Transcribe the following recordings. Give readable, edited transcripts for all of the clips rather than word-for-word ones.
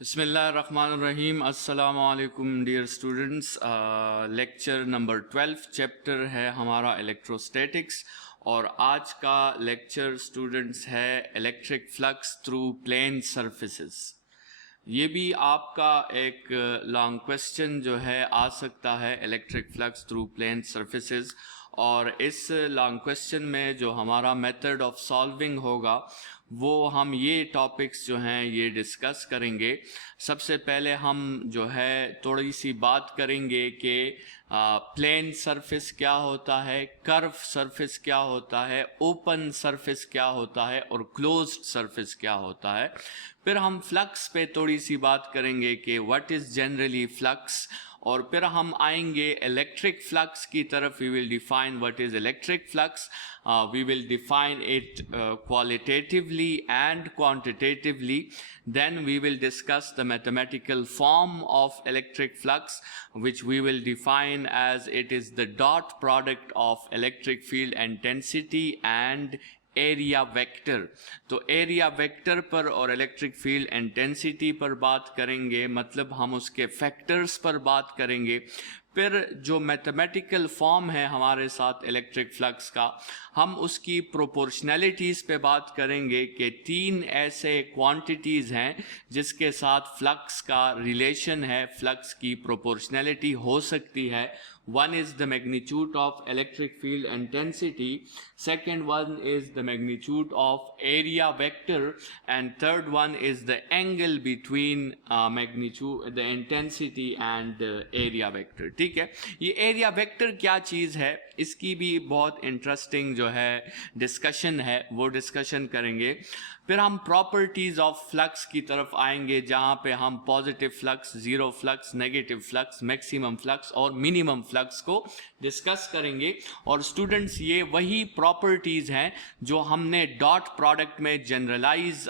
बिस्मिल्लाहिर्रहमानिर्रहीम। अस्सलामु अलैकुम dear students. Lecture number 12 chapter है हमारा इलेक्ट्रोस्टैटिक्स और आज का लेक्चर स्टूडेंट्स है electric flux through plane surfaces. ये भी आपका एक लॉन्ग क्वेश्चन जो है आ सकता है, electric flux through plane surfaces. और इस लॉन्ग क्वेश्चन में जो हमारा मेथड ऑफ सॉल्विंग होगा वो हम ये टॉपिक्स जो हैं ये डिस्कस करेंगे। सबसे पहले हम जो है थोड़ी सी बात करेंगे कि प्लेन सरफेस क्या होता है, कर्व सरफेस क्या होता है, ओपन सरफेस क्या होता है और क्लोज्ड सरफेस क्या होता है। फिर हम फ्लक्स पे थोड़ी सी बात करेंगे कि व्हाट इज़ जनरली फ्लक्स, और फिर हम आएंगे इलेक्ट्रिक फ्लक्स की तरफ। We will define what is electric flux, we will define it qualitatively and quantitatively. Then we will discuss the mathematical form of electric flux, which we will define as it is the dot product of electric field intensity and area vector. तो area vector पर और electric field intensity पर बात करेंगे, मतलब हम उसके factors पर बात करेंगे। फिर जो मैथमेटिकल फॉर्म है हमारे साथ इलेक्ट्रिक फ्लक्स का, हम उसकी प्रोपोर्शनैलिटीज़ पे बात करेंगे कि तीन ऐसे क्वांटिटीज़ हैं जिसके साथ फ्लक्स का रिलेशन है, फ्लक्स की प्रोपोर्शनैलिटी हो सकती है। One is the magnitude of electric field intensity, second one is the magnitude of area vector, and third one is the angle between magnitude, the intensity and area vector। ठीक है, ये area vector क्या चीज़ है इसकी भी बहुत interesting जो है डिस्कशन है, वो डिस्कशन करेंगे। फिर हम प्रॉपर्टीज़ ऑफ फ्लक्स की तरफ आएंगे जहाँ पे हम positive flux, zero flux, negative flux, maximum flux और मिनिमम फ्लक्स को डिस्कस करेंगे। और स्टूडेंट्स ये वही प्रॉपर्टीज़ हैं जो हमने डॉट प्रोडक्ट में जनरलाइज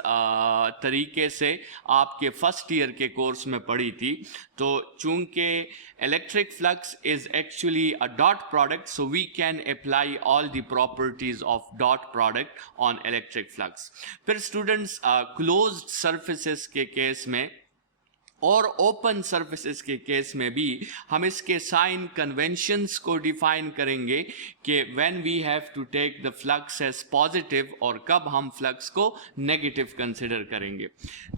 तरीके से आपके फर्स्ट ईयर के कोर्स में पढ़ी थी। तो चूँकि electric flux is actually a dot product, so we can apply all the properties of dot product on electric flux। फिर स्टूडेंट्स क्लोज्ड सरफेसेस के केस में और ओपन सरफेसेस के केस में भी हम इसके साइन कन्वेंशंस को डिफाइन करेंगे कि when we have to take the flux as positive और कब हम फ्लक्स को नेगेटिव कंसिडर करेंगे।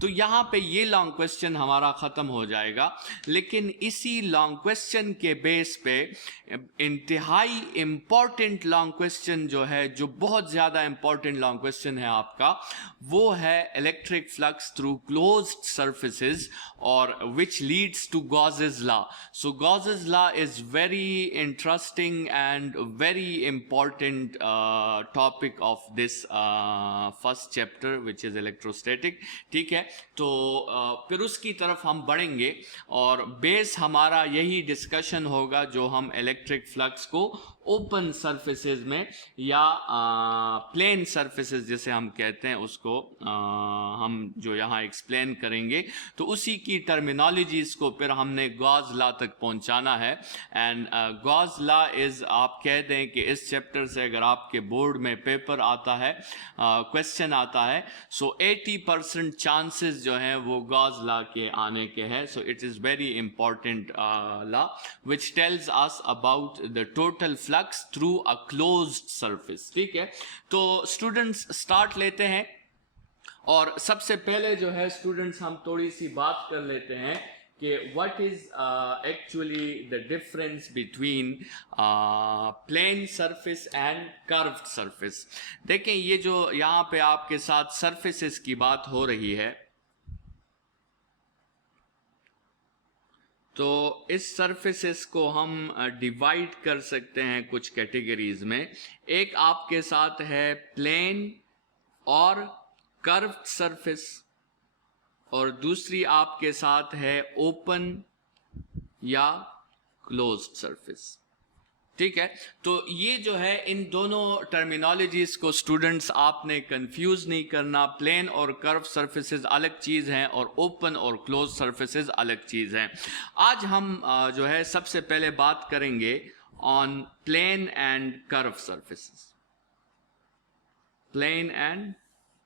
तो यहाँ पे ये लॉन्ग क्वेश्चन हमारा ख़त्म हो जाएगा। लेकिन इसी लॉन्ग क्वेश्चन के बेस पे इंतहाई इम्पॉर्टेंट लॉन्ग क्वेश्चन जो है, जो बहुत ज़्यादा इम्पॉर्टेंट लॉन्ग क्वेश्चन है आपका, वो है electric flux through closed surfaces, or which leads to Gauss's law. So Gauss's law is very interesting and very important topic of this first chapter, which is electrostatic। ठीक है, तो फिर उसकी तरफ हम बढ़ेंगे और बेस हमारा यही डिस्कशन होगा जो हम इलेक्ट्रिक फ्लक्स को ओपन सरफेसेस में या प्लेन सरफेसेस जैसे हम कहते हैं उसको हम जो यहाँ एक्सप्लेन करेंगे। तो उसी की टर्मिनोलॉजीज़ को फिर हमने गॉस लॉ तक पहुँचाना है। एंड गॉस लॉ इज़, आप कह दें कि इस चैप्टर से अगर आपके बोर्ड में पेपर आता है, क्वेश्चन आता है, सो 80% चांसेस जो हैं वो गॉस लॉ के आने के हैं। So it is very important law which tells us about the total flux through a closed surface. ठीक है, तो स्टूडेंट्स स्टार्ट लेते हैं। और सबसे पहले जो है स्टूडेंट्स हम थोड़ी सी बात कर लेते हैं कि what is actually the difference between plane surface and curved surface. देखें, ये जो यहाँ पे आपके साथ सरफेसेस की बात हो रही है, तो इस सरफेसेस को हम डिवाइड कर सकते हैं कुछ कैटेगरीज में। एक आपके साथ है प्लेन और कर्व्ड सरफेस, और दूसरी आपके साथ है ओपन या क्लोज्ड सरफेस। ठीक है, तो ये जो है इन दोनों टर्मिनोलॉजीज़ को स्टूडेंट्स आपने कंफ्यूज नहीं करना। प्लेन और कर्व सरफेसेस अलग चीज़ हैं और ओपन और क्लोज सरफेसेस अलग चीज़ हैं। आज हम जो है सबसे पहले बात करेंगे on plane and curve surfaces, plane and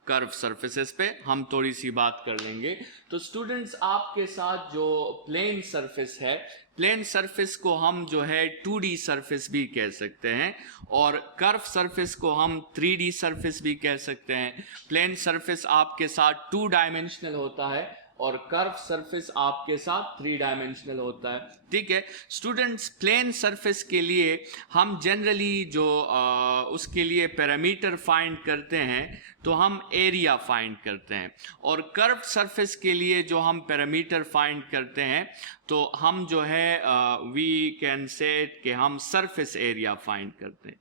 curve surfaces पे हम थोड़ी सी बात कर लेंगे। तो स्टूडेंट्स, आपके साथ जो प्लेन सरफेस है, प्लेन सरफेस को हम जो है 2D सरफेस भी कह सकते हैं और कर्व सरफेस को हम 3D सरफेस भी कह सकते हैं। प्लेन सरफेस आपके साथ 2 डायमेंशनल होता है और कर्व सरफेस आपके साथ 3 डायमेंशनल होता है। ठीक है स्टूडेंट्स, प्लेन सरफेस के लिए हम जनरली जो उसके लिए पैरामीटर फाइंड करते हैं तो हम एरिया फाइंड करते हैं, और कर्व सरफेस के लिए जो हम पैरामीटर फाइंड करते हैं तो हम जो है वी कैन से कि हम सरफेस एरिया फाइंड करते हैं।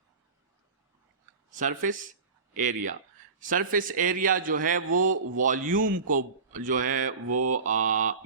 सरफेस एरिया जो है वो वॉल्यूम को जो है वो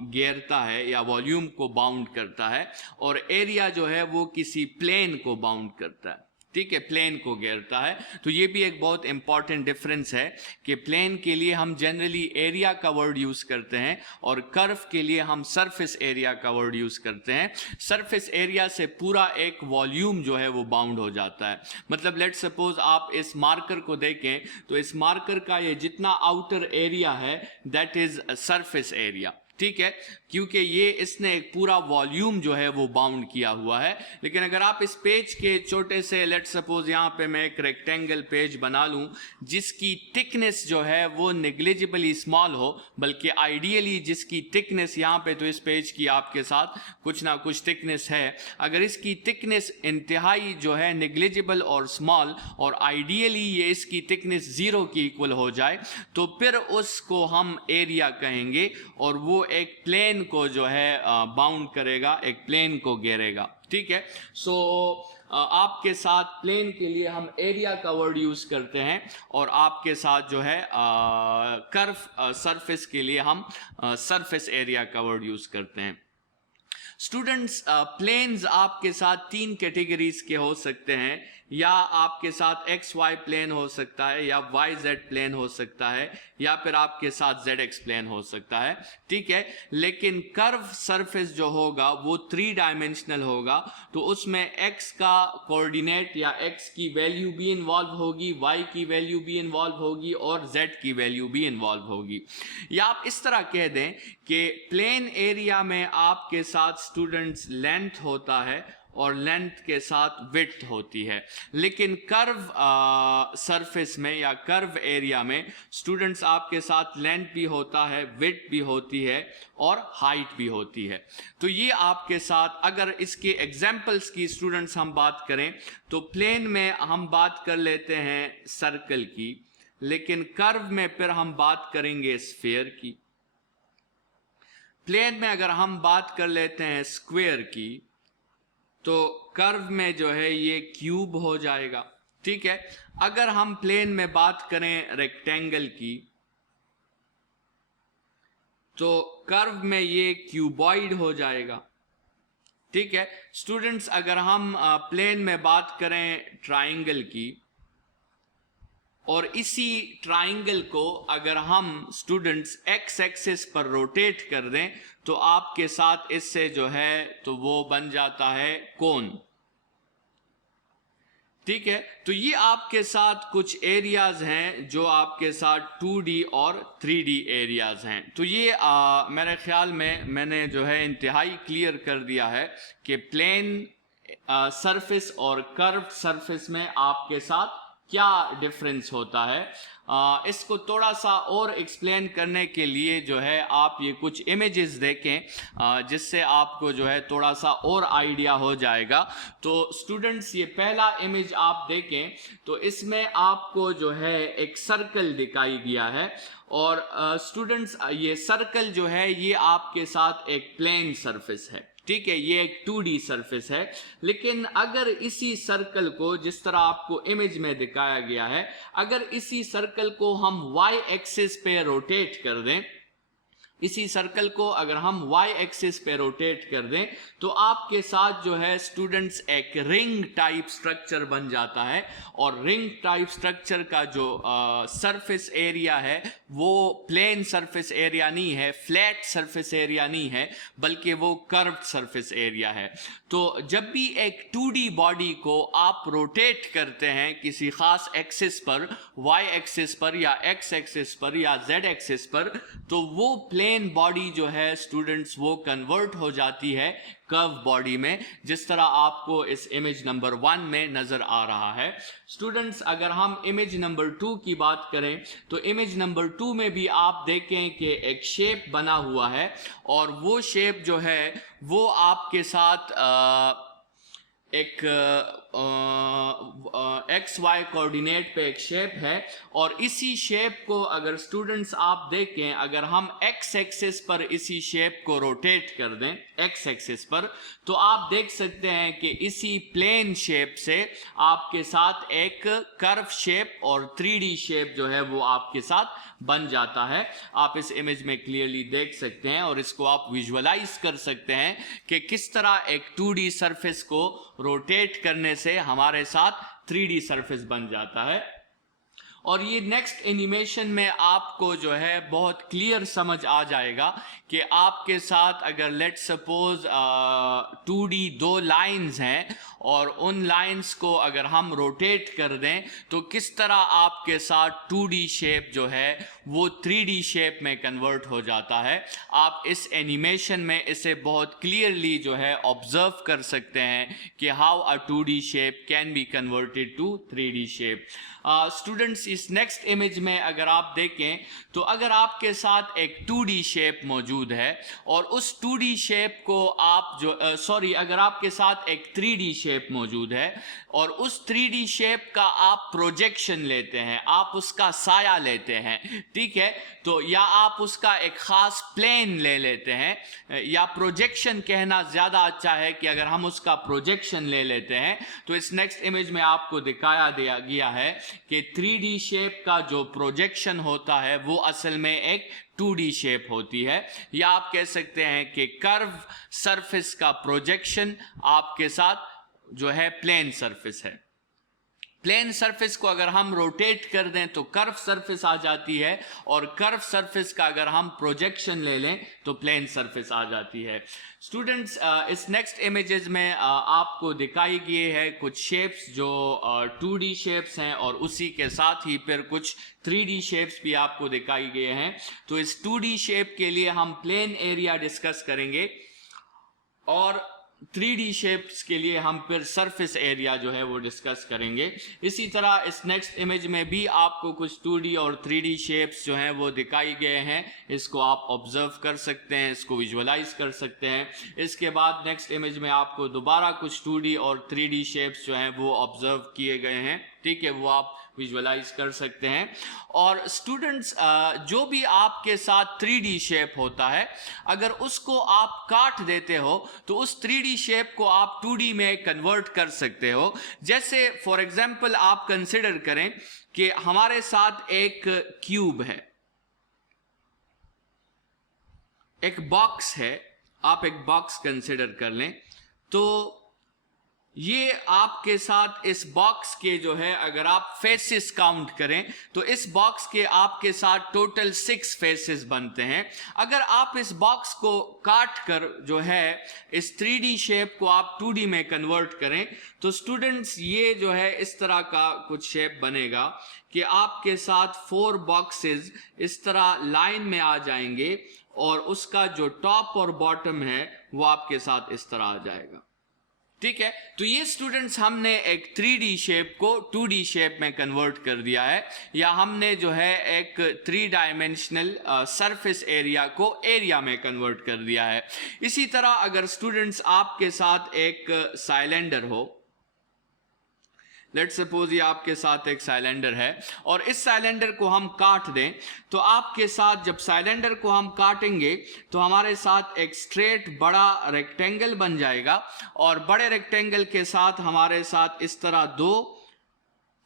घेरता है या वॉल्यूम को बाउंड करता है, और एरिया जो है वो किसी प्लेन को बाउंड करता है। ठीक है, प्लेन को घेरता है। तो ये भी एक बहुत इंपॉर्टेंट डिफरेंस है कि प्लेन के लिए हम जनरली एरिया का वर्ड यूज करते हैं और कर्व के लिए हम सरफेस एरिया का वर्ड यूज करते हैं। सरफेस एरिया से पूरा एक वॉल्यूम जो है वो बाउंड हो जाता है। मतलब लेट सपोज आप इस मार्कर को देखें तो इस मार्कर का ये जितना आउटर एरिया है दैट इज सरफेस एरिया। ठीक है, क्योंकि ये इसने एक पूरा वॉल्यूम जो है वो बाउंड किया हुआ है। लेकिन अगर आप इस पेज के छोटे से लेट सपोज यहाँ पे मैं एक रेक्टेंगल पेज बना लूँ जिसकी थिकनेस जो है वो नेग्लिजिबली स्मॉल हो, बल्कि आइडियली जिसकी थिकनेस यहाँ पे तो इस पेज की आपके साथ कुछ ना कुछ थिकनेस है, अगर इसकी थिकनेस इंतहाई जो है नेग्लिजिबल और स्मॉल और आइडियली ये इसकी थिकनेस 0 की इक्वल हो जाए तो फिर उसको हम एरिया कहेंगे और वो एक प्लेन को जो है बाउंड करेगा, एक प्लेन को घेरेगा। ठीक है, सो आपके साथ प्लेन के लिए हम एरिया का वर्ड यूज करते हैं और आपके साथ जो है कर्व सरफेस के लिए हम सरफेस एरिया का वर्ड यूज करते हैं। स्टूडेंट्स, प्लेन्स आपके साथ 3 कैटेगरीज के हो सकते हैं, या आपके साथ एक्स वाई प्लेन हो सकता है, या वाई जेड प्लेन हो सकता है, या फिर आपके साथ जेड एक्स प्लेन हो सकता है। ठीक है, लेकिन कर्व सरफेस जो होगा वो 3 डायमेंशनल होगा, तो उसमें एक्स का कोऑर्डिनेट या एक्स की वैल्यू भी इन्वॉल्व होगी, वाई की वैल्यू भी इन्वॉल्व होगी और जेड की वैल्यू भी इन्वॉल्व होगी। या आप इस तरह कह दें कि प्लेन एरिया में आपके साथ स्टूडेंट्स लेंथ होता है और लेंथ के साथ विड्थ होती है, लेकिन कर्व सरफेस में या कर्व एरिया में स्टूडेंट्स आपके साथ लेंथ भी होता है, विड्थ भी होती है और हाइट भी होती है। तो ये आपके साथ, अगर इसके एग्जाम्पल्स की स्टूडेंट्स हम बात करें तो प्लेन में हम बात कर लेते हैं सर्कल की, लेकिन कर्व में फिर हम बात करेंगे स्फीयर की। प्लेन में अगर हम बात कर लेते हैं स्क्वायर की तो कर्व में जो है ये क्यूब हो जाएगा। ठीक है, अगर हम प्लेन में बात करें रेक्टेंगल की तो कर्व में ये क्यूबॉइड हो जाएगा। ठीक है स्टूडेंट्स, अगर हम प्लेन में बात करें ट्राइंगल की और इसी ट्राइंगल को अगर हम स्टूडेंट्स एक्स एक्सिस पर रोटेट कर दें तो आपके साथ इससे जो है तो वो बन जाता है कोन। ठीक है, तो ये आपके साथ कुछ एरियाज हैं जो आपके साथ 2D और 3D एरियाज हैं। तो ये मेरे ख्याल में मैंने जो है इंतहाई क्लियर कर दिया है कि प्लेन सरफेस और कर्व सरफेस में आपके साथ क्या डिफरेंस होता है। इसको थोड़ा सा और एक्सप्लेन करने के लिए जो है आप ये कुछ इमेजेस देखें जिससे आपको जो है थोड़ा सा और आइडिया हो जाएगा। तो स्टूडेंट्स, ये पहला इमेज आप देखें तो इसमें आपको जो है एक सर्कल दिखाई दिया है और स्टूडेंट्स ये सर्कल जो है ये आपके साथ एक प्लेन सरफेस है। ठीक है, ये एक 2D सरफेस है, लेकिन अगर इसी सर्कल को जिस तरह आपको इमेज में दिखाया गया है, अगर इसी सर्कल को हम y एक्सिस पे रोटेट कर दें इसी सर्कल को अगर हम y एक्सिस पे रोटेट कर दें तो आपके साथ जो है स्टूडेंट्स एक रिंग टाइप स्ट्रक्चर बन जाता है। और रिंग टाइप स्ट्रक्चर का जो सरफेस एरिया है वो प्लेन सरफेस एरिया नहीं है, फ्लैट सरफेस एरिया नहीं है, बल्कि वो कर्व्ड सरफेस एरिया है। तो जब भी एक 2D बॉडी को आप रोटेट करते हैं किसी खास एक्सिस पर, y एक्सिस पर या x एक्सिस पर या z एक्सिस पर, तो वो प्लेन बॉडी जो है स्टूडेंट्स वो कन्वर्ट हो जाती है कर्व बॉडी में, जिस तरह आपको इस इमेज नंबर 1 में नजर आ रहा है। स्टूडेंट्स अगर हम इमेज नंबर 2 की बात करें तो इमेज नंबर 2 में भी आप देखें कि एक शेप बना हुआ है और वो शेप जो है वो आपके साथ एक एक्स वाई कोऑर्डिनेट पे एक शेप है। और इसी शेप को अगर स्टूडेंट्स आप देखें, अगर हम एक्स एक्सिस पर इसी शेप को रोटेट कर दें एक्स एक्सिस पर, तो आप देख सकते हैं कि इसी प्लेन शेप से आपके साथ एक कर्व शेप और 3D शेप जो है वो आपके साथ बन जाता है। आप इस इमेज में क्लियरली देख सकते हैं और इसको आप विजुअलाइज कर सकते हैं कि किस तरह एक 2D सरफेस को रोटेट करने से हमारे साथ 3D सरफेस बन जाता है। और ये नेक्स्ट एनिमेशन में आपको जो है बहुत क्लियर समझ आ जाएगा कि आपके साथ अगर लेट सपोज 2D 2 लाइंस हैं और उन लाइंस को अगर हम रोटेट कर दें तो किस तरह आपके साथ 2D शेप जो है वो 3D शेप में कन्वर्ट हो जाता है। आप इस एनिमेशन में इसे बहुत क्लियरली जो है ऑब्जर्व कर सकते हैं कि how a 2D shape can be converted to 3D shape. Students इस नेक्स्ट इमेज में अगर आप देखें तो अगर आपके साथ एक 2D शेप मौजूद है और उस 2D शेप को आप जो अगर आपके साथ एक 3D शेप मौजूद है और उस 3D शेप का आप प्रोजेक्शन लेते हैं, आप उसका साया लेते हैं, ठीक है, तो या आप उसका एक खास प्लेन ले लेते हैं, या प्रोजेक्शन कहना ज़्यादा अच्छा है कि अगर हम उसका प्रोजेक्शन ले लेते हैं, तो इस नेक्स्ट इमेज में आपको दिखाया गया है कि 3D शेप का जो प्रोजेक्शन होता है वो असल में एक 2D शेप होती है। या आप कह सकते हैं कि कर्व सरफेस का प्रोजेक्शन आपके साथ जो है प्लेन सरफेस है। प्लेन सरफेस को अगर हम रोटेट कर दें तो कर्व सरफेस आ जाती है और कर्व सरफेस का अगर हम प्रोजेक्शन ले लें तो प्लेन सरफेस आ जाती है। स्टूडेंट्स इस नेक्स्ट इमेजेस में आपको दिखाई गई है कुछ शेप्स जो 2D शेप्स हैं और उसी के साथ ही फिर कुछ 3D शेप्स भी आपको दिखाई गए हैं। तो इस 2D शेप के लिए हम प्लेन एरिया डिस्कस करेंगे और 3D शेप्स के लिए हम फिर सरफेस एरिया जो है वो डिस्कस करेंगे। इसी तरह इस नेक्स्ट इमेज में भी आपको कुछ 2D और 3D शेप्स जो हैं वो दिखाई गए हैं, इसको आप ऑब्जर्व कर सकते हैं, इसको विजुअलाइज कर सकते हैं। इसके बाद नेक्स्ट इमेज में आपको दोबारा कुछ 2D और 3D शेप्स जो हैं वो ऑब्जर्व किए गए हैं, ठीक है, वो आप विजुअलाइज कर सकते हैं। और स्टूडेंट्स जो भी आपके साथ 3D शेप होता है अगर उसको आप काट देते हो तो उस 3D शेप को आप 2D में कन्वर्ट कर सकते हो। जैसे फॉर एग्जांपल आप कंसिडर करें कि हमारे साथ एक क्यूब है, एक बॉक्स है, आप एक बॉक्स कंसिडर कर लें। तो ये आपके साथ इस बॉक्स के जो है अगर आप फेसेस काउंट करें तो इस बॉक्स के आपके साथ टोटल 6 फेसेस बनते हैं। अगर आप इस बॉक्स को काट कर जो है इस 3D शेप को आप 2D में कन्वर्ट करें तो स्टूडेंट्स ये जो है इस तरह का कुछ शेप बनेगा कि आपके साथ 4 बॉक्सेस इस तरह लाइन में आ जाएंगे और उसका जो टॉप और बॉटम है वो आपके साथ इस तरह आ जाएगा, ठीक है। तो ये स्टूडेंट्स हमने एक 3D शेप को 2D शेप में कन्वर्ट कर दिया है, या हमने जो है एक 3 डायमेंशनल सरफेस एरिया को एरिया में कन्वर्ट कर दिया है। इसी तरह अगर स्टूडेंट्स आपके साथ एक साइलेंडर हो, लेट्स सपोज ये आपके साथ एक साइलेंडर है और इस साइलेंडर को हम काट दें तो आपके साथ जब साइलेंडर को हम काटेंगे तो हमारे साथ एक स्ट्रेट बड़ा रेक्टेंगल बन जाएगा और बड़े रेक्टेंगल के साथ हमारे साथ इस तरह 2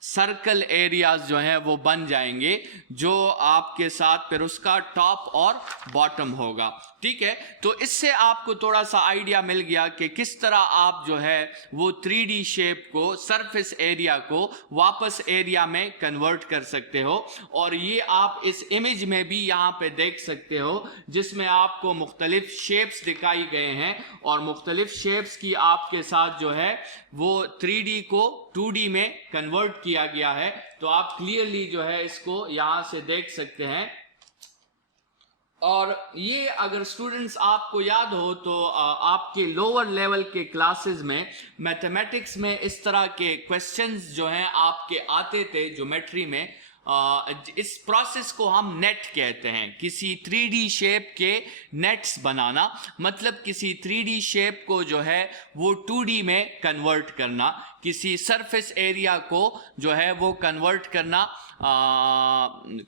सर्कल एरियाज जो हैं वो बन जाएंगे, जो आपके साथ फिर उसका टॉप और बॉटम होगा। ठीक है, तो इससे आपको थोड़ा सा आइडिया मिल गया कि किस तरह आप जो है वो 3D शेप को, सरफेस एरिया को वापस एरिया में कन्वर्ट कर सकते हो। और ये आप इस इमेज में भी यहाँ पे देख सकते हो, जिसमें आपको मुख्तलिफ शेप्स दिखाई गए हैं और मुख्तलिफ शेप्स की आपके साथ जो है वो 3D को 2D में कन्वर्ट किया गया है। तो आप क्लियरली जो है इसको यहां से देख सकते हैं। और ये अगर स्टूडेंट्स आपको याद हो तो आपके लोअर लेवल के क्लासेस में मैथमेटिक्स में इस तरह के क्वेश्चंस जो हैं आपके आते थे ज्योमेट्री में। इस प्रोसेस को हम नेट कहते हैं, किसी 3D शेप के नेट्स बनाना, मतलब किसी 3D शेप को जो है वो 2D में कन्वर्ट करना, किसी सरफेस एरिया को जो है वो कन्वर्ट करना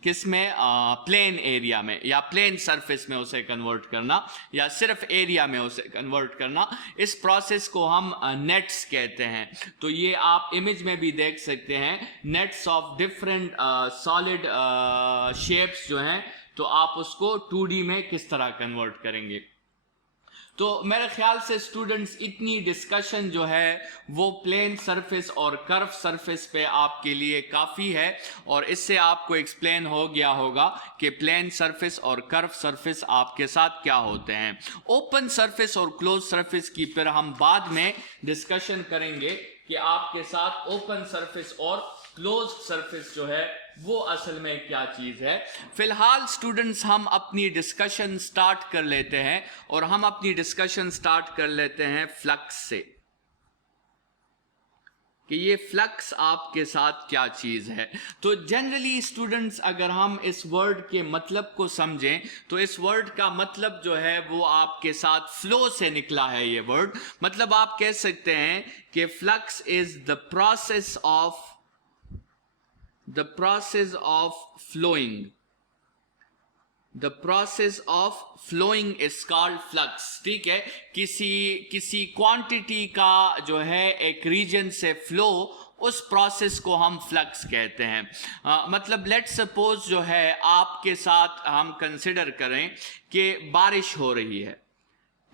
किस में, प्लेन एरिया में या प्लेन सरफेस में उसे कन्वर्ट करना, या सिर्फ एरिया में उसे कन्वर्ट करना। इस प्रोसेस को हम नेट्स कहते हैं। तो ये आप इमेज में भी देख सकते हैं, nets of different solid shapes जो हैं, तो आप उसको 2D में किस तरह कन्वर्ट करेंगे। तो मेरे ख्याल से स्टूडेंट्स इतनी डिस्कशन जो है वो प्लेन सरफेस और कर्व सरफेस पे आपके लिए काफ़ी है, और इससे आपको एक्सप्लेन हो गया होगा कि प्लेन सरफेस और कर्व सरफेस आपके साथ क्या होते हैं। ओपन सरफेस और क्लोज सरफेस की फिर हम बाद में डिस्कशन करेंगे कि आपके साथ ओपन सरफेस और क्लोज सरफेस जो है वो असल में क्या चीज है। फिलहाल स्टूडेंट्स हम अपनी डिस्कशन स्टार्ट कर लेते हैं, और हम अपनी डिस्कशन स्टार्ट कर लेते हैं फ्लक्स से, कि ये फ्लक्स आपके साथ क्या चीज है। तो जनरली स्टूडेंट्स अगर हम इस वर्ड के मतलब को समझें तो इस वर्ड का मतलब जो है वो आपके साथ फ्लो से निकला है। ये वर्ड मतलब आप कह सकते हैं कि flux is the process of flowing. The process of flowing is called flux. ठीक है, किसी क्वांटिटी का जो है एक रीजन से फ्लो, उस प्रोसेस को हम फ्लक्स कहते हैं। मतलब लेट्स सपोज जो है आपके साथ हम कंसिडर करें कि बारिश हो रही है।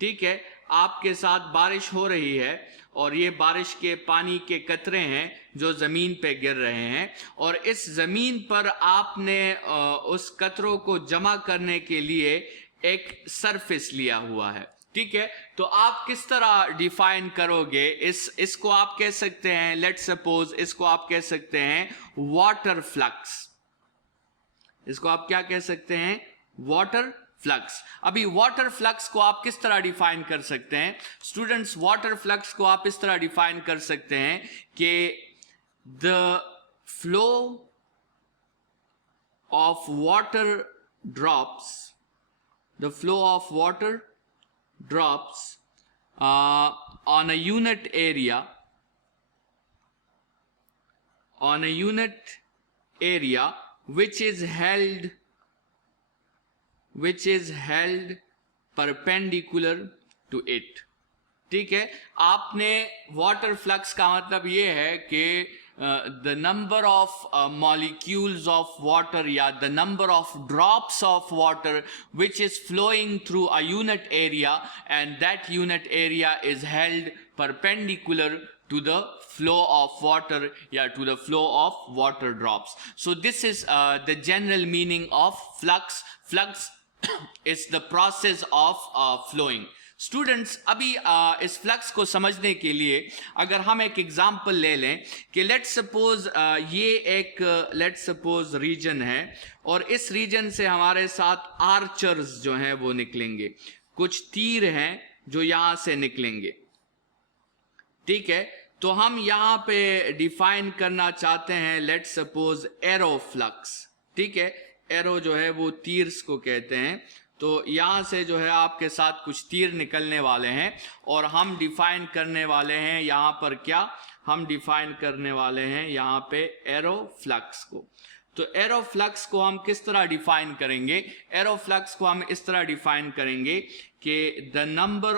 ठीक है, आपके साथ बारिश हो रही है और ये बारिश के पानी के कतरे हैं जो ज़मीन पे गिर रहे हैं, और इस ज़मीन पर आपने उस कतरों को जमा करने के लिए एक सरफेस लिया हुआ है। ठीक है, तो आप किस तरह डिफाइन करोगे इसको आप कह सकते हैं, लेट्स सपोज इसको आप कह सकते हैं वाटर फ्लक्स। इसको आप क्या कह सकते हैं, वाटर फ्लक्स। अभी वाटर फ्लक्स को आप किस तरह डिफाइन कर सकते हैं स्टूडेंट्स? वाटर फ्लक्स को आप इस तरह डिफाइन कर सकते हैं कि the flow of water drops, the flow of water drops on a unit area, which is held perpendicular to it. ठीक है, आपने वाटर फ्लक्स का मतलब ये है कि the number of molecules of water या the number of drops of water which is flowing through a unit area, and that unit area is held perpendicular to the flow of water, to the flow of water drops. So this is the general meaning of flux. Flux is the process of flowing. Students अभी इस flux को समझने के लिए अगर हम एक example ले लें कि लेट्स सपोज रीजन है, और इस रीजन से हमारे साथ आर्चर्स जो हैं वो निकलेंगे, कुछ तीर हैं जो यहाँ से निकलेंगे। ठीक है, तो हम यहाँ पे डिफाइन करना चाहते हैं लेट्स सपोज एरो फ्लक्स। ठीक है, एरो जो है वो तीर्स को कहते हैं। तो यहाँ से जो है आपके साथ कुछ तीर निकलने वाले हैं, और हम डिफाइन करने वाले हैं यहाँ पर क्या, हम डिफाइन करने वाले हैं यहाँ पे एरो फ्लक्स को। तो एरो फ्लक्स को हम किस तरह डिफाइन करेंगे? एरो फ्लक्स को हम इस तरह डिफाइन करेंगे कि the number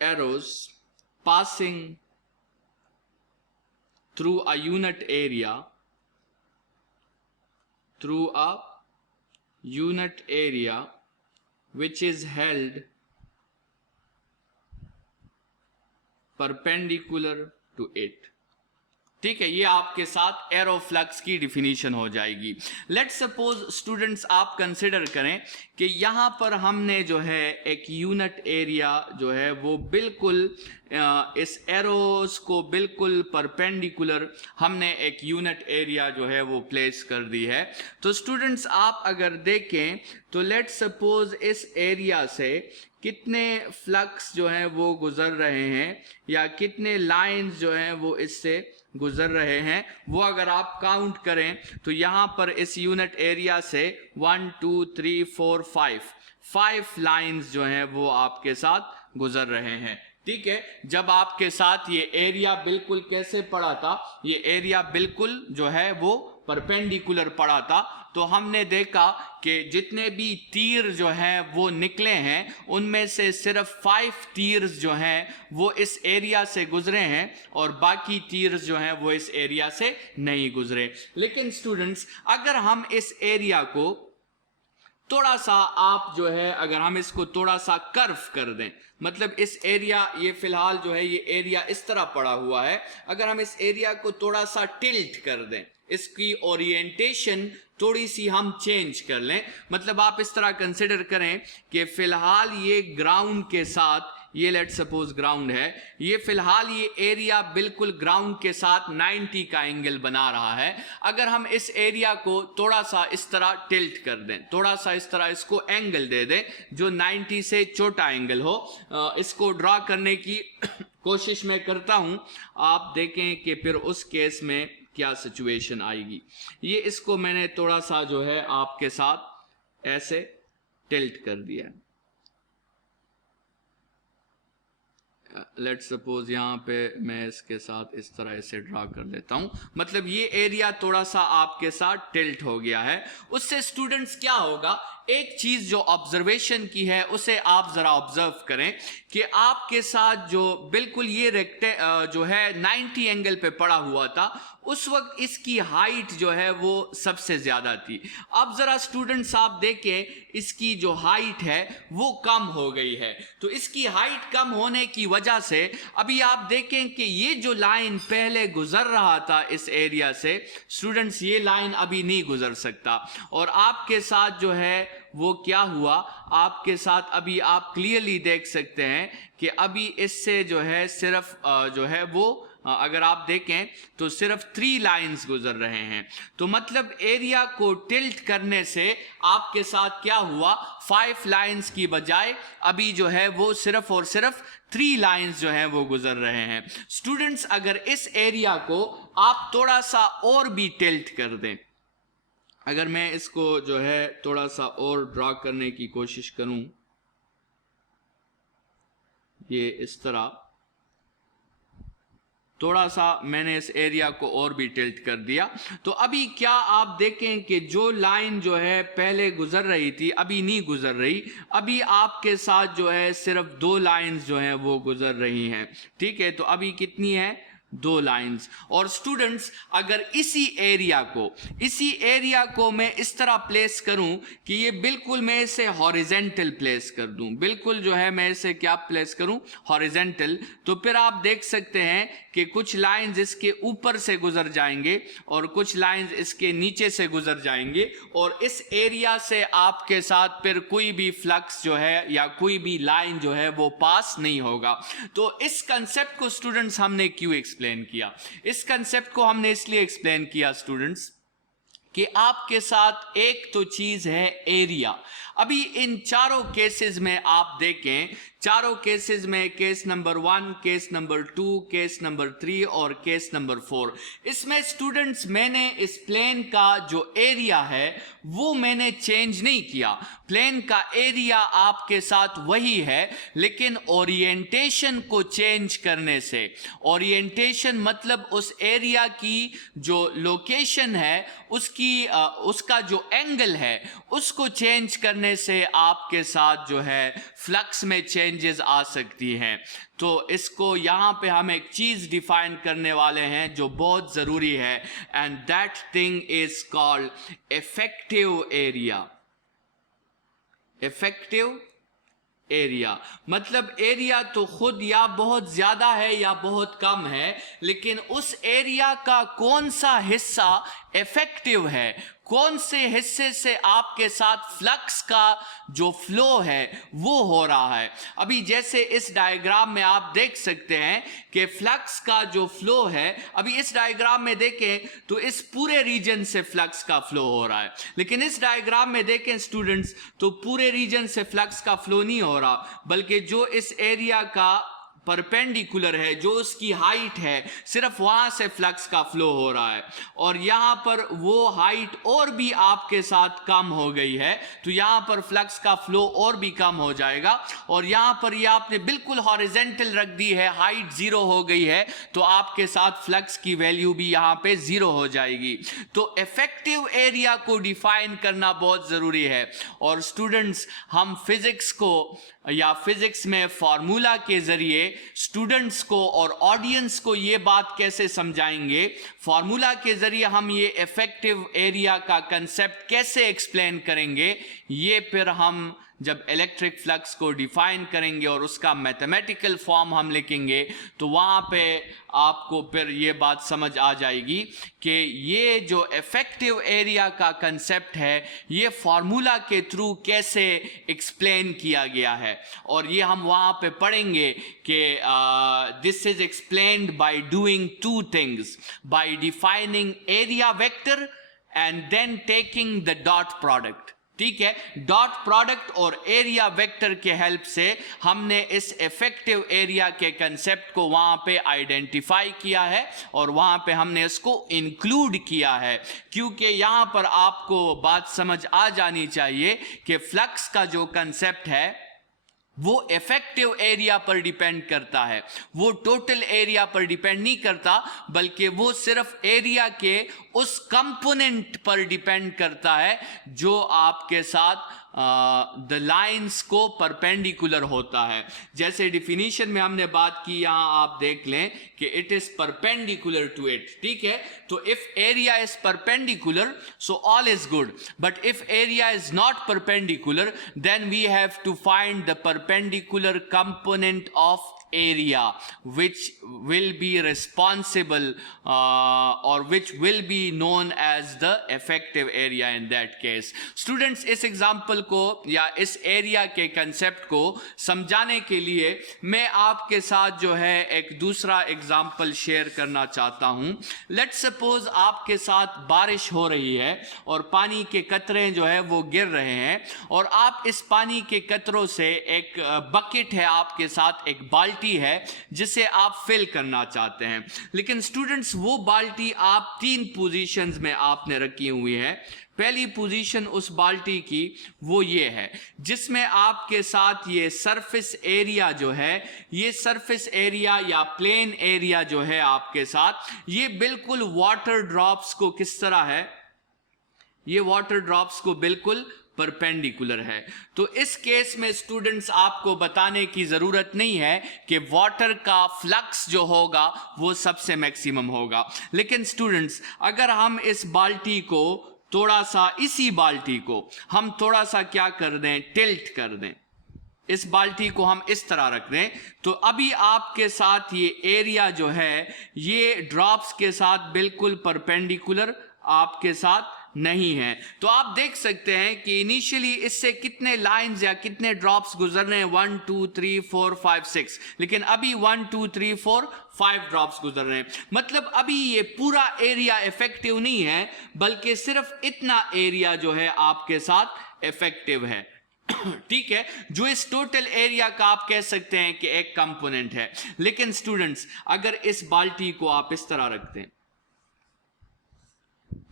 arrows passing through a unit area, which is held perpendicular to it. ठीक है, ये आपके साथ एरो फ्लक्स की डिफिनीशन हो जाएगी। लेट्स सपोज स्टूडेंट्स आप कंसिडर करें कि यहाँ पर हमने जो है एक यूनिट एरिया जो है वो बिल्कुल इस एरोस को बिल्कुल परपेंडिकुलर हमने एक यूनिट एरिया जो है वो प्लेस कर दी है। तो स्टूडेंट्स आप अगर देखें तो लेट्स सपोज इस एरिया से कितने फ्लक्स जो हैं वो गुजर रहे हैं या कितने लाइंस जो हैं वो इससे गुजर रहे हैं, वो अगर आप काउंट करें तो यहाँ पर इस यूनिट एरिया से 1 2 3 4 5 लाइंस जो हैं वो आपके साथ गुजर रहे हैं। ठीक है, जब आपके साथ ये एरिया बिल्कुल कैसे पड़ा था, ये एरिया बिल्कुल जो है वो परपेंडिकुलर पड़ा था, तो हमने देखा कि जितने भी तीर जो हैं वो निकले हैं उनमें से सिर्फ 5 तीर जो हैं वो इस एरिया से गुजरे हैं और बाकी तीर जो हैं वो इस एरिया से नहीं गुजरे। लेकिन स्टूडेंट्स अगर हम इस एरिया को थोड़ा सा आप जो है अगर हम इसको थोड़ा सा कर्व कर दें, मतलब इस एरिया ये फिलहाल जो है ये एरिया इस तरह पड़ा हुआ है, अगर हम इस एरिया को थोड़ा सा टिल्ट कर दें, इसकी ओरिएंटेशन थोड़ी सी हम चेंज कर लें, मतलब आप इस तरह कंसिडर करें कि फिलहाल ये ग्राउंड के साथ ये लेट सपोज ग्राउंड है, ये फिलहाल ये एरिया बिल्कुल ग्राउंड के साथ 90 का एंगल बना रहा है। अगर हम इस एरिया को थोड़ा सा इस तरह टिल्ट कर दें, थोड़ा सा इस तरह इसको एंगल दे दें जो 90 से छोटा एंगल हो, इसको ड्रा करने की कोशिश मैं करता हूं, आप देखें कि फिर उस केस में क्या सिचुएशन आएगी। ये इसको मैंने थोड़ा सा जो है आपके साथ ऐसे टिल्ट कर दिया, लेट्स सपोज यहाँ पे मैं इसके साथ इस तरह से ड्रा कर लेता हूँ, मतलब ये एरिया थोड़ा सा आपके साथ टिल्ट हो गया है। उससे स्टूडेंट्स क्या होगा, एक चीज जो ऑब्जर्वेशन की है उसे आप जरा ऑब्जर्व करें कि आपके साथ जो बिल्कुल ये जो है 90 एंगल पे पड़ा हुआ था, उस वक्त इसकी हाइट जो है वो सबसे ज्यादा थी। अब जरा स्टूडेंट्स आप देखें इसकी जो हाइट है वो कम हो गई है, तो इसकी हाइट कम होने की वजह से अभी आप देखें कि ये जो लाइन पहले गुजर रहा था इस एरिया से, स्टूडेंट्स ये लाइन अभी नहीं गुजर सकता, और आपके साथ जो है वो क्या हुआ, आपके साथ अभी आप क्लियरली देख सकते हैं कि अभी इससे जो है सिर्फ जो है वो अगर आप देखें तो सिर्फ 3 लाइंस गुजर रहे हैं। तो मतलब एरिया को टिल्ट करने से आपके साथ क्या हुआ, 5 लाइंस की बजाय अभी जो है वो सिर्फ और सिर्फ 3 लाइंस जो हैं वो गुजर रहे हैं। स्टूडेंट्स अगर इस एरिया को आप थोड़ा सा और भी टिल्ट कर दें, अगर मैं इसको जो है थोड़ा सा और ड्रा करने की कोशिश करूं, ये इस तरह थोड़ा सा मैंने इस एरिया को और भी टिल्ट कर दिया, तो अभी क्या आप देखें कि जो लाइन जो है पहले गुजर रही थी अभी नहीं गुजर रही, अभी आपके साथ जो है सिर्फ 2 लाइंस जो हैं वो गुजर रही हैं। ठीक है, तो अभी कितनी है, 2 लाइंस। और स्टूडेंट्स अगर इसी एरिया को मैं इस तरह प्लेस करूं कि ये बिल्कुल मैं इसे हॉरिजेंटल प्लेस कर दूं, बिल्कुल जो है मैं इसे क्या प्लेस करूं, हॉरिजेंटल, तो फिर आप देख सकते हैं कि कुछ लाइंस इसके ऊपर से गुजर जाएंगे और कुछ लाइंस इसके नीचे से गुजर जाएंगे, और इस एरिया से आपके साथ फिर कोई भी फ्लक्स जो है या कोई भी लाइन जो है वो पास नहीं होगा। तो इस कंसेप्ट को स्टूडेंट्स हमने क्यों एक्सप्लेन किया, इस कंसेप्ट को हमने इसलिए एक्सप्लेन किया स्टूडेंट्स कि आपके साथ एक तो चीज है एरिया। अभी इन चारों केसेस में आप देखें, चारों केसेस में case number 1, case number 2, case number 3 और केस नंबर 4, इसमें स्टूडेंट्स मैंने इस प्लेन का जो एरिया है वो मैंने चेंज नहीं किया, प्लेन का एरिया आपके साथ वही है, लेकिन ओरिएंटेशन को चेंज करने से, ओरिएंटेशन मतलब उस एरिया की जो लोकेशन है उसका जो एंगल है उसको चेंज करने से आपके साथ जो है फ्लक्स में चेंज चेंजेस आ सकती हैं। तो इसको यहाँ पे हम एक चीज़ डिफाइन करने वाले हैं जो बहुत ज़रूरी है, and that thing is called effective area. Effective area मतलब एरिया तो खुद या बहुत ज़्यादा है या बहुत कम है, लेकिन उस एरिया का कौन सा हिस्सा इफेक्टिव है, कौन से हिस्से से आपके साथ फ्लक्स का जो फ्लो है वो हो रहा है। अभी जैसे इस डायग्राम में आप देख सकते हैं कि फ्लक्स का जो फ्लो है, अभी इस डायग्राम में देखें तो इस पूरे रीजन से फ्लक्स का फ्लो हो रहा है, लेकिन इस डायग्राम में देखें स्टूडेंट्स तो पूरे रीजन से फ्लक्स का फ्लो नहीं हो रहा, बल्कि जो इस एरिया का परपेंडिकुलर है, जो उसकी हाइट है, सिर्फ वहां से फ्लक्स का फ्लो हो रहा है। और यहां पर वो हाइट और भी आपके साथ कम हो गई है, तो यहां पर फ्लक्स का फ्लो और भी कम हो जाएगा। और यहां पर ये आपने बिल्कुल हॉरिजेंटल रख दी है, हाइट 0 हो गई है, तो आपके साथ फ्लक्स की वैल्यू भी यहां पे 0 हो जाएगी। तो इफेक्टिव एरिया को डिफाइन करना बहुत जरूरी है। और स्टूडेंट्स, हम फिजिक्स को या फिजिक्स में फॉर्मूला के जरिए स्टूडेंट्स को और ऑडियंस को ये बात कैसे समझाएंगे, फॉर्मूला के जरिए हम ये इफेक्टिव एरिया का कंसेप्ट कैसे एक्सप्लेन करेंगे, ये फिर हम जब इलेक्ट्रिक फ्लक्स को डिफाइन करेंगे और उसका मैथमेटिकल फॉर्म हम लिखेंगे, तो वहाँ पे आपको फिर ये बात समझ आ जाएगी कि ये जो इफेक्टिव एरिया का कंसेप्ट है ये फॉर्मूला के थ्रू कैसे एक्सप्लेन किया गया है। और ये हम वहाँ पे पढ़ेंगे कि this is explained by doing two things, by defining area vector and then taking the dot product. ठीक है, डॉट प्रोडक्ट और एरिया वेक्टर के हेल्प से हमने इस इफेक्टिव एरिया के कंसेप्ट को वहां पे आइडेंटिफाई किया है और वहां पे हमने इसको इंक्लूड किया है, क्योंकि यहां पर आपको बात समझ आ जानी चाहिए कि फ्लक्स का जो कंसेप्ट है वो इफेक्टिव एरिया पर डिपेंड करता है, वो टोटल एरिया पर डिपेंड नहीं करता, बल्कि वो सिर्फ एरिया के उस कंपोनेंट पर डिपेंड करता है जो आपके साथ द लाइंस को परपेंडिकुलर होता है। जैसे डिफिनीशन में हमने बात की, यहां आप देख लें कि it is perpendicular to it. ठीक है, तो if area is perpendicular so all is good, but if area is not perpendicular then we have to find the perpendicular component of area which will be responsible or which will be known as the effective area in that case. Students, इस example को या इस area के concept को समझाने के लिए मैं आपके साथ जो है एक दूसरा एग्जाम्पल शेयर करना चाहता हूं। लेट्स सपोज आपके साथ बारिश हो रही है और पानी के कतरे जो है वो गिर रहे हैं, और आप इस पानी के कतरों से एक बकेट है आपके साथ, एक बाल्टी है जिसे आप फिल करना चाहते हैं। लेकिन स्टूडेंट्स, वो बाल्टी आप 3 पोजीशंस में आपने रखी हुई है। पहली पोजीशन उस बाल्टी की वो ये है जिसमें आपके साथ ये सरफेस एरिया जो है, ये सरफेस एरिया या प्लेन एरिया जो है आपके साथ, ये बिल्कुल वाटर ड्रॉप्स को किस तरह है, ये वाटर ड्रॉप्स को बिल्कुल परपेंडिकुलर है। तो इस केस में स्टूडेंट्स आपको बताने की जरूरत नहीं है कि वाटर का फ्लक्स जो होगा वो सबसे मैक्सिमम होगा। लेकिन स्टूडेंट्स, अगर हम इस बाल्टी को थोड़ा सा, इसी बाल्टी को हम थोड़ा सा क्या कर दें, टिल्ट कर दें, इस बाल्टी को हम इस तरह रख दें, तो अभी आपके साथ ये एरिया जो है ये ड्रॉप्स के साथ बिल्कुल परपेंडिकुलर आपके साथ नहीं है। तो आप देख सकते हैं कि इनिशियली इससे कितने लाइंस या कितने ड्रॉप्स गुजर रहे हैं, 1 2 3 4 5 6, लेकिन अभी 1 2 3 4 5 ड्रॉप्स गुजर रहे हैं। मतलब अभी ये पूरा एरिया इफेक्टिव नहीं है, बल्कि सिर्फ इतना एरिया जो है आपके साथ इफेक्टिव है। ठीक है, जो इस टोटल एरिया का आप कह सकते हैं कि एक कंपोनेंट है। लेकिन स्टूडेंट्स, अगर इस बाल्टी को आप इस तरह रखते हैं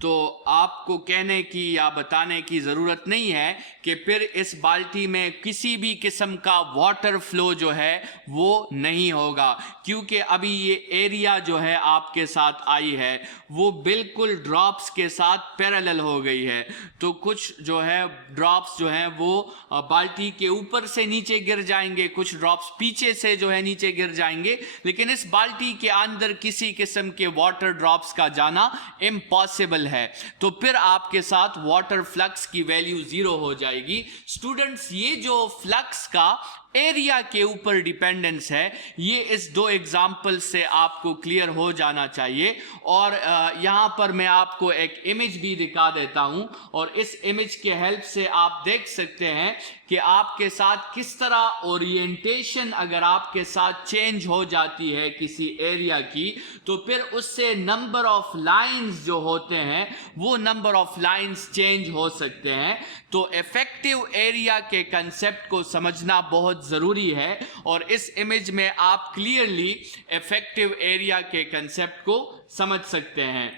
तो आपको कहने की या बताने की ज़रूरत नहीं है कि फिर इस बाल्टी में किसी भी किस्म का वाटर फ्लो जो है वो नहीं होगा, क्योंकि अभी ये एरिया जो है आपके साथ आई है वो बिल्कुल ड्रॉप्स के साथ पैरेलल हो गई है। तो कुछ जो है ड्रॉप्स जो हैं वो बाल्टी के ऊपर से नीचे गिर जाएंगे, कुछ ड्रॉप्स पीछे से जो है नीचे गिर जाएंगे, लेकिन इस बाल्टी के अंदर किसी किस्म के वाटर ड्रॉप्स का जाना इम्पॉसिबल है। तो फिर आपके साथ वाटर फ्लक्स की वैल्यू 0 हो जाएगी। स्टूडेंट्स, ये जो फ्लक्स का एरिया के ऊपर डिपेंडेंस है, ये इस दो एग्जाम्पल से आपको क्लियर हो जाना चाहिए। और यहाँ पर मैं आपको एक इमेज भी दिखा देता हूँ, और इस इमेज के हेल्प से आप देख सकते हैं कि आपके साथ किस तरह ओरिएंटेशन अगर आपके साथ चेंज हो जाती है किसी एरिया की, तो फिर उससे नंबर ऑफ लाइंस जो होते हैं वो नंबर ऑफ लाइंस चेंज हो सकते हैं। तो इफेक्टिव एरिया के कंसेप्ट को समझना बहुत ज़रूरी है, और इस इमेज में आप क्लियरली इफेक्टिव एरिया के कंसेप्ट को समझ सकते हैं।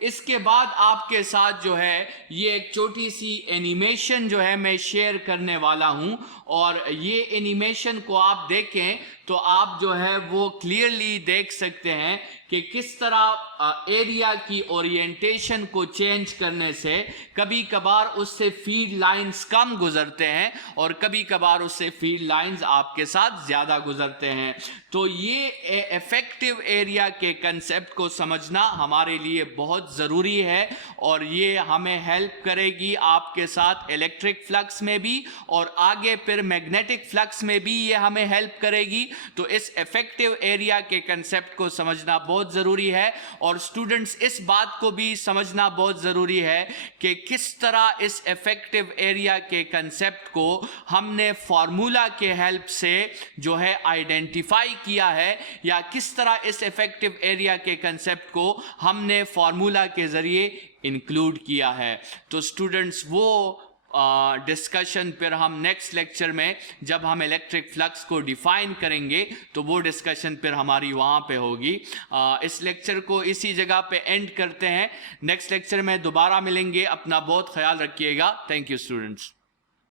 इसके बाद आपके साथ जो है ये एक छोटी सी एनिमेशन जो है मैं शेयर करने वाला हूं, और ये एनिमेशन को आप देखें तो आप जो है वो क्लियरली देख सकते हैं कि किस तरह एरिया की ओरिएंटेशन को चेंज करने से कभी कभार उससे फीड लाइंस कम गुजरते हैं और कभी कभार उससे फीड लाइंस आपके साथ ज़्यादा गुजरते हैं। तो ये इफेक्टिव एरिया के कंसेप्ट को समझना हमारे लिए बहुत ज़रूरी है, और ये हमें हेल्प करेगी आपके साथ इलेक्ट्रिक फ्लक्स में भी, और आगे फिर मैग्नेटिक फ्लक्स में भी ये हमें हेल्प करेगी। तो इस इफेक्टिव एरिया के कंसेप्ट को समझना बहुत ज़रूरी है। और स्टूडेंट्स, इस बात को भी समझना बहुत ज़रूरी है कि किस तरह इस इफेक्टिव एरिया के कंसेप्ट को हमने फार्मूला के हेल्प से जो है आइडेंटिफाई किया है, या किस तरह इस इफेक्टिव एरिया के कंसेप्ट को हमने फार्मूला के ज़रिए इंक्लूड किया है। तो स्टूडेंट्स, वो डिस्कशन फिर हम नेक्स्ट लेक्चर में जब हम इलेक्ट्रिक फ्लक्स को डिफाइन करेंगे तो वो डिस्कशन फिर हमारी वहाँ पे होगी। इस लेक्चर को इसी जगह पे एंड करते हैं। नेक्स्ट लेक्चर में दोबारा मिलेंगे। अपना बहुत ख्याल रखिएगा। Thank you students.